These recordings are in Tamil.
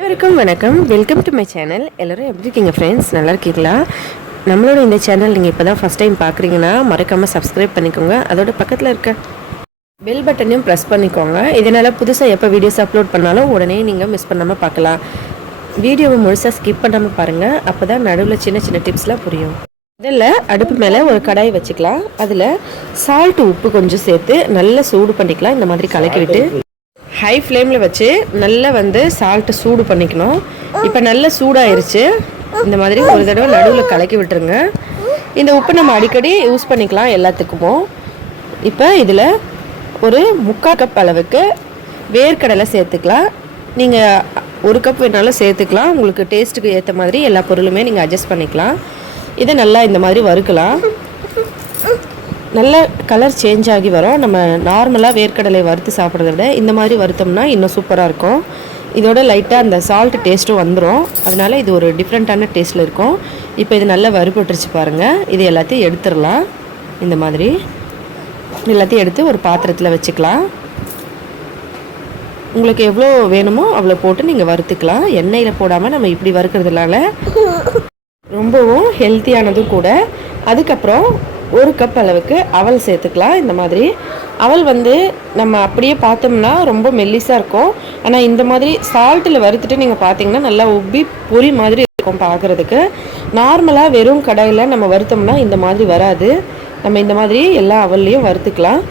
அனைவருக்கும் வணக்கம். Welcome to my channel. எல்லோரும் எப்படி இருக்கீங்க ஃப்ரெண்ட்ஸ்? நல்லா இருக்கீங்களா? நம்மளோட இந்த சேனல் நீங்கள் இப்போ தான் ஃபஸ்ட் டைம் பார்க்குறீங்கன்னா மறக்காமல் சப்ஸ்கிரைப் பண்ணிக்கோங்க. அதோட பக்கத்தில் இருக்க பெல் பட்டனையும் ப்ரெஸ் பண்ணிக்கோங்க. இதனால் புதுசாக எப்போ வீடியோஸ் அப்லோட் பண்ணாலும் உடனே நீங்கள் மிஸ் பண்ணாமல் பார்க்கலாம். வீடியோவை முழுசாக ஸ்கிப் பண்ணாமல் பாருங்கள். அப்போ தான் நடுவில் சின்ன சின்ன டிப்ஸ்லாம் புரியும். இதில் அடுப்பு மேலே ஒரு கடாய் வச்சுக்கலாம். அதில் சால்ட்டு உப்பு கொஞ்சம் சேர்த்து நல்லா சூடு பண்ணிக்கலாம். இந்த மாதிரி கலக்கி விட்டு ஹை ஃப்ளேமில் வச்சு நல்லா சால்ட்டு சூடு பண்ணிக்கணும். இப்போ நல்லா சூடாயிருச்சு. இந்த மாதிரி ஒரு தடவை நடுவில் கலக்கி விட்டுருங்க. இந்த உப்பு நம்ம அடிக்கடி யூஸ் பண்ணிக்கலாம் எல்லாத்துக்குமோ. இப்போ இதில் ஒரு 3/4 கப் அளவுக்கு வேர்க்கடலை சேர்த்துக்கலாம். நீங்கள் 1 கப் வேணாலும் சேர்த்துக்கலாம். உங்களுக்கு டேஸ்ட்டுக்கு ஏற்ற மாதிரி எல்லா பொருளுமே நீங்கள் அட்ஜஸ்ட் பண்ணிக்கலாம். இதை நல்லா இந்த மாதிரி வறுக்கலாம். நல்ல கலர் சேஞ்ச் ஆகி வரும். நம்ம நார்மலாக வேர்க்கடலை வறுத்து சாப்பிட்றத விட இந்த மாதிரி வறுத்தோம்னா இன்னும் சூப்பராக இருக்கும். இதோட லைட்டாக அந்த சால்ட் டேஸ்ட்டும் வந்துடும். அதனால் இது ஒரு டிஃப்ரெண்ட்டான டேஸ்ட்டில் இருக்கும். இப்போ இது நல்லா வறுபட்டுருச்சு பாருங்கள். இது எல்லாத்தையும் எடுத்துடலாம். இந்த மாதிரி எல்லாத்தையும் எடுத்து ஒரு பாத்திரத்தில் வச்சுக்கலாம். உங்களுக்கு எவ்வளோ வேணுமோ அவ்வளோ போட்டு நீங்கள் வறுத்துக்கலாம். எண்ணெயில் போடாமல் நம்ம இப்படி வறுக்கிறதுனால ரொம்பவும் ஹெல்த்தியானதும் கூட. அதுக்கப்புறம் 1 கப் அளவுக்கு அவல் சேர்த்துக்கலாம். இந்த மாதிரி அவல் நம்ம அப்படியே பார்த்தோம்னா ரொம்ப மெல்லிஸாக இருக்கும். ஆனால் இந்த மாதிரி சால்ட்டில் வறுத்துட்டு நீங்கள் பார்த்தீங்கன்னா நல்லா உப்பி பொரி மாதிரி இருக்கும் பார்க்குறதுக்கு. நார்மலாக வெறும் கடாயில் நம்ம வறுத்தோம்னா இந்த மாதிரி வராது. நம்ம இந்த மாதிரி எல்லா அவல்லையும் வறுத்துக்கலாம்.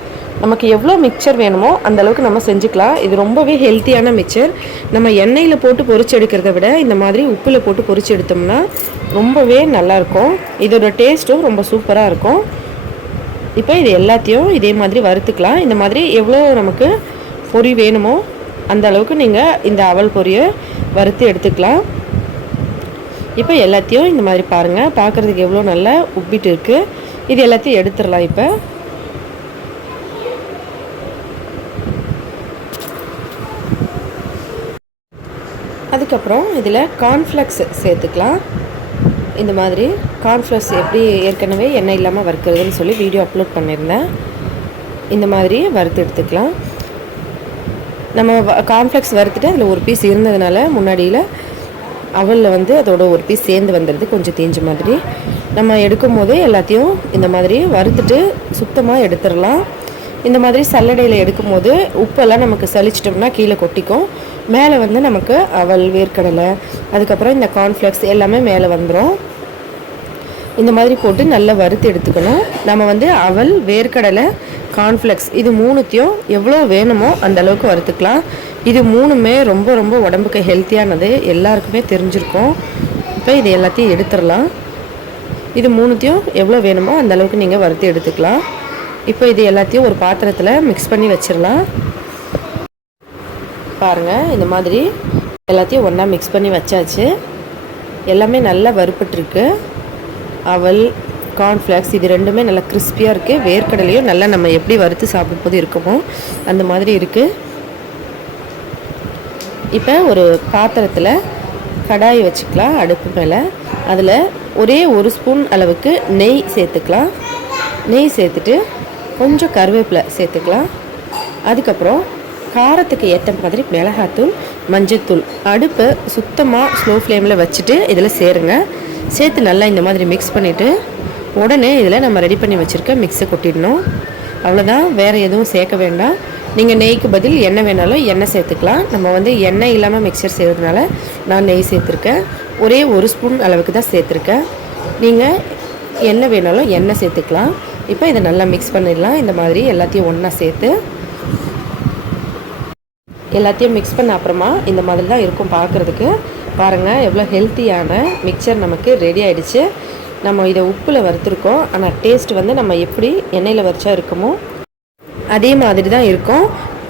நமக்கு எவ்வளோ மிக்சர் வேணுமோ அந்தளவுக்கு நம்ம செஞ்சுக்கலாம். இது ரொம்பவே ஹெல்த்தியான மிக்சர். நம்ம எண்ணெயில் போட்டு பொரிச்சு எடுக்கிறத விட இந்த மாதிரி உப்பில் போட்டு பொரிச்சு எடுத்தோம்னா ரொம்பவே நல்லாயிருக்கும். இதோட டேஸ்ட்டும் ரொம்ப சூப்பராக இருக்கும். இப்போ இது எல்லாத்தையும் இதே மாதிரி வறுத்துக்கலாம். இந்த மாதிரி எவ்வளோ நமக்கு பொரி வேணுமோ அந்த அளவுக்கு நீங்கள் இந்த அவல் பொரியை வறுத்து எடுத்துக்கலாம். இப்போ எல்லாத்தையும் இந்த மாதிரி பாருங்கள், பார்க்குறதுக்கு எவ்வளோ நல்லா உப்பிட்டு இருக்குது. இது எல்லாத்தையும் எடுத்துடலாம். இப்போ அதுக்கப்புறம் இதில் கார்ன்ஃப்ளெக்ஸ் சேர்த்துக்கலாம். இந்த மாதிரி கார்ன்ஃப்ளெக்ஸ் எப்படி ஏற்கனவே எண்ணெய் இல்லாமல் வறுக்கிறதுன்னு சொல்லி வீடியோ அப்லோட் பண்ணியிருந்தேன். இந்த மாதிரி வறுத்து எடுத்துக்கலாம். நம்ம கார்ன்ஃப்ளெக்ஸ் வறுத்துட்டு அதில் ஒரு பீஸ் இருந்ததுனால முன்னாடியில் அவலில் அதோட ஒரு பீஸ் சேர்ந்து வந்துடுது, கொஞ்சம் தேஞ்ச மாதிரி. நம்ம எடுக்கும் போதே எல்லாத்தையும் இந்த மாதிரி வறுத்துட்டு சுத்தமாக எடுத்துடலாம். இந்த மாதிரி சல்லடையில் எடுக்கும் போது உப்பெல்லாம் நமக்கு சலிச்சிட்டோம்னா கீழே கொட்டிக்கும். மேலே நமக்கு அவல், வேர்க்கடலை, அதுக்கப்புறம் இந்த கார்ன்ஃப்ளெக்ஸ் எல்லாமே மேலே வந்துடும். இந்த மாதிரி போட்டு நல்லா வறுத்து எடுத்துக்கணும். நம்ம அவல், வேர்க்கடலை, கார்ன்ஃப்ளெக்ஸ் இது மூணுத்தையும் எவ்வளோ வேணுமோ அந்த அளவுக்கு வறுத்துக்கலாம். இது மூணுமே ரொம்ப ரொம்ப உடம்புக்கு ஹெல்த்தியானது, எல்லாருக்குமே தெரிஞ்சிருக்கும். இப்போ இது எல்லாத்தையும் எடுத்துடலாம். இது மூணுத்தையும் எவ்வளோ வேணுமோ அந்த அளவுக்கு நீங்கள் வறுத்து எடுத்துக்கலாம். இப்போ இது எல்லாத்தையும் ஒரு பாத்திரத்தில் மிக்ஸ் பண்ணி வச்சிடலாம். பாருங்கள், இந்த மாதிரி எல்லாத்தையும் ஒன்றா மிக்ஸ் பண்ணி வச்சாச்சு. எல்லாமே நல்லா வறுப்பட்டுருக்கு. அவல், கார்ன்ஃப்ளெக்ஸ் இது ரெண்டுமே நல்லா கிறிஸ்பியாக இருக்குது. வேர்க்கடலையும் நல்லா நம்ம எப்படி வறுத்து சாப்பிடும்போது இருக்குமோ அந்த மாதிரி இருக்குது. இப்போ ஒரு பாத்திரத்தில் கடாய் வச்சுக்கலாம் அடுப்பு மேலே. அதில் ஒரே 1 ஸ்பூன் அளவுக்கு நெய் சேர்த்துக்கலாம். நெய் சேர்த்துட்டு கொஞ்சம் கருவேப்பிலை சேர்த்துக்கலாம். அதுக்கப்புறம் காரத்துக்கு ஏற்ற மாதிரி மிளகாத்தூள், மஞ்சத்தூள். அடுப்பை சுத்தமாக ஸ்லோ ஃப்ளேமில் வச்சுட்டு இதில் சேருங்க. சேர்த்து நல்லா இந்த மாதிரி மிக்ஸ் பண்ணிவிட்டு உடனே இதில் நம்ம ரெடி பண்ணி வச்சுருக்க மிக்ஸை கொட்டிடணும். அவ்வளோதான், வேறு எதுவும் சேர்க்க வேண்டாம். நீங்கள் நெய்க்கு பதில் எண்ணெய் வேணாலும் எண்ணெய் சேர்த்துக்கலாம். நம்ம எண்ணெய் இல்லாமல் மிக்சர் செய்கிறதுனால நான் நெய் சேர்த்துருக்கேன். ஒரே 1 ஸ்பூன் அளவுக்கு தான் சேர்த்துருக்கேன். நீங்கள் எண்ணெய் வேணாலும் எண்ணெய் சேர்த்துக்கலாம். இப்போ இதை நல்லா மிக்ஸ் பண்ணிடலாம். இந்த மாதிரி எல்லாத்தையும் ஒன்றா சேர்த்து எல்லாத்தையும் மிக்ஸ் பண்ண அப்புறமா இந்த மாதிரி தான் இருக்கும் பார்க்குறதுக்கு. பாருங்கள், எவ்வளோ ஹெல்த்தியான மிக்சர் நமக்கு ரெடி ஆகிடுச்சு. நம்ம இதை உப்பில் வறுத்துருக்கோம். ஆனால் டேஸ்ட் நம்ம எப்படி எண்ணெயில் வறுச்சா இருக்குமோ அதே மாதிரி தான் இருக்கும்.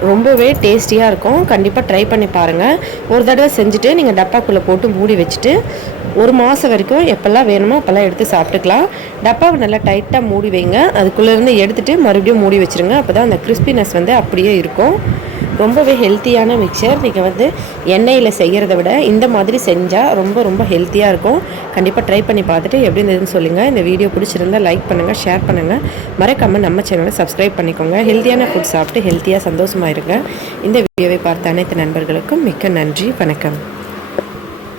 ரொம்பவே டேஸ்டியாக இருக்கும். கண்டிப்பாக ட்ரை பண்ணி பாருங்கள். ஒரு தடவை செஞ்சுட்டு நீங்கள் டப்பாக்குள்ளே போட்டு மூடி வச்சுட்டு 1 மாதம் வரைக்கும் எப்போல்லாம் வேணுமோ அப்போல்லாம் எடுத்து சாப்பிட்டுக்கலாம். டப்பாவை நல்லா டைட்டாக மூடி வைங்க. அதுக்குள்ளேருந்து எடுத்துகிட்டு மறுபடியும் மூடி வச்சுருங்க. அப்போ தான் அந்த கிறிஸ்பினஸ் அப்படியே இருக்கும். ரொம்பவே ஹெல்த்தியான மிக்சர். நீங்கள் எண்ணெயில் செய்கிறத விட இந்த மாதிரி செஞ்சால் ரொம்ப ரொம்ப ஹெல்த்தியாக இருக்கும். கண்டிப்பாக ட்ரை பண்ணி பார்த்துட்டு எப்படி இருந்ததுன்னு சொல்லுங்கள். இந்த வீடியோ பிடிச்சிருந்தால் லைக் பண்ணுங்கள், ஷேர் பண்ணுங்கள். மறக்காமல் நம்ம சேனலை சப்ஸ்கிரைப் பண்ணிக்கோங்க. ஹெல்த்தியான ஃபுட் சாப்பிட்டு ஹெல்த்தியாக சந்தோஷமாக இருங்க. இந்த வீடியோவை பார்த்த அனைத்து நண்பர்களுக்கும் மிக்க நன்றி. வணக்கம்.